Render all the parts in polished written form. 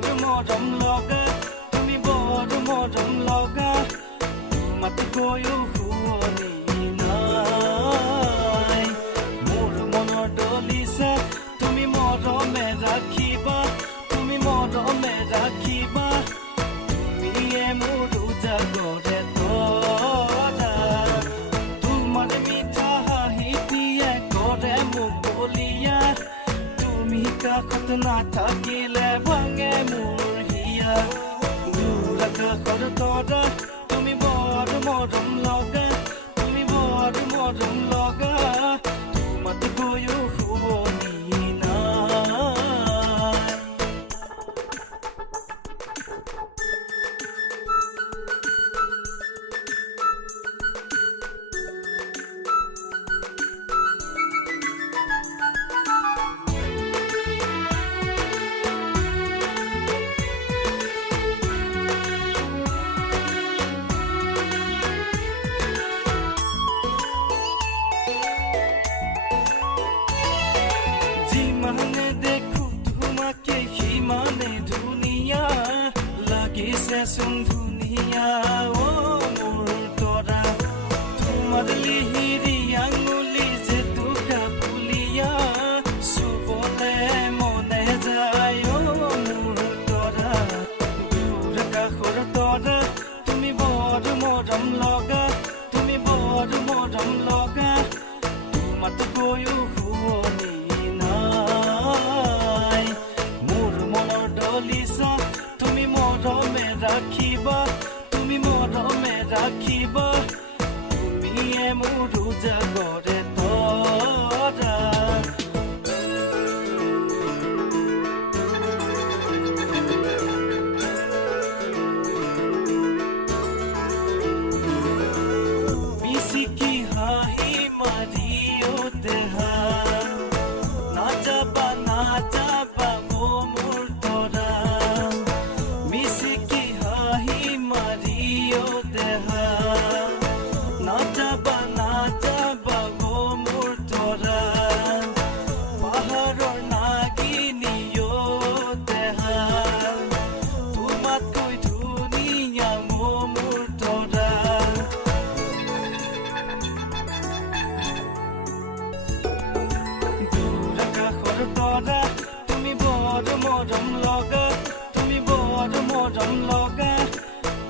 বড় মৰম লগা তুমি বড় মৰম লগা তোমাতকৈও শুৱনি নাই মোৰ মনৰ ডলিছে তুমি মৰমে ৰাখিবা তুমি মৰমে ৰাখিবা তুমিয়ে মোৰ উজাগৰে তৰা তোমাৰ মিঠা হাঁহিটিয়ে কৰে মোক বলিয়া তুমি কাষত নাথাকিলে ভাঙে মোৰ হিয়া দূৰ আকাশৰ তৰা তুমি বড় মৰম লগা তুমি বড় মৰম লগা তোমাতকৈও শুৱনি নাই যিমানে দেখো তোমাকে সিমানে ধুনীয়া লাগিছে চোন ধুনীয়া ও মোৰ তৰা তোমাৰ লিহিৰি আঙুলি যে দুটা ফুলিয়া চুবলে মনে যায় ও মোৰ তৰা দূৰ কাষৰ তৰা তুমি বড় মৰম লগা তুমি বড় মৰম লগা তোমাতকৈও শুৱনি নাই মোৰ মনৰ ডলিছা তুমি মৰমে ৰাখিবা তুমি মৰমে ৰাখিবা তুমিয়ে মোৰ উজাগৰে তৰা মিচিকি হাঁহি মাৰিও দেহা নাযাবা নাযাবা মোৰ তৰা মিচিকি হাঁহি মাৰিও দেহা নাযাবা নাযাবা মোৰ তৰা পাহাৰৰ নাগিনীও দেহা তোমাতকৈ ধুনীয়া মোৰ তৰা দূৰ আকাশৰ তৰা তুমি বড় মৰম লগা তুমি বড় মৰম লগা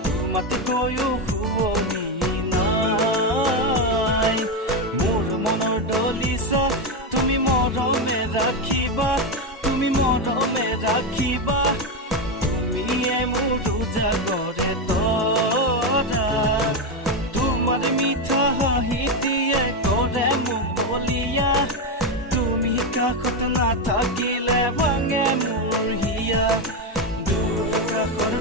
তোমাতকৈও শুৱনি নাই মোৰ মনৰ ডলিছা তুমি মৰমে ৰাখিবা তুমি মৰমে ৰাখিবা তুমিয়ে মোৰ উজাগৰে তৰা তোমাৰ মিঠা হাঁহিটিয়ে কৰে মোক বলিয়া তুমি কাষত নাথাকিলে ভাঙে মোৰ হিয়া দূৰ কাষৰ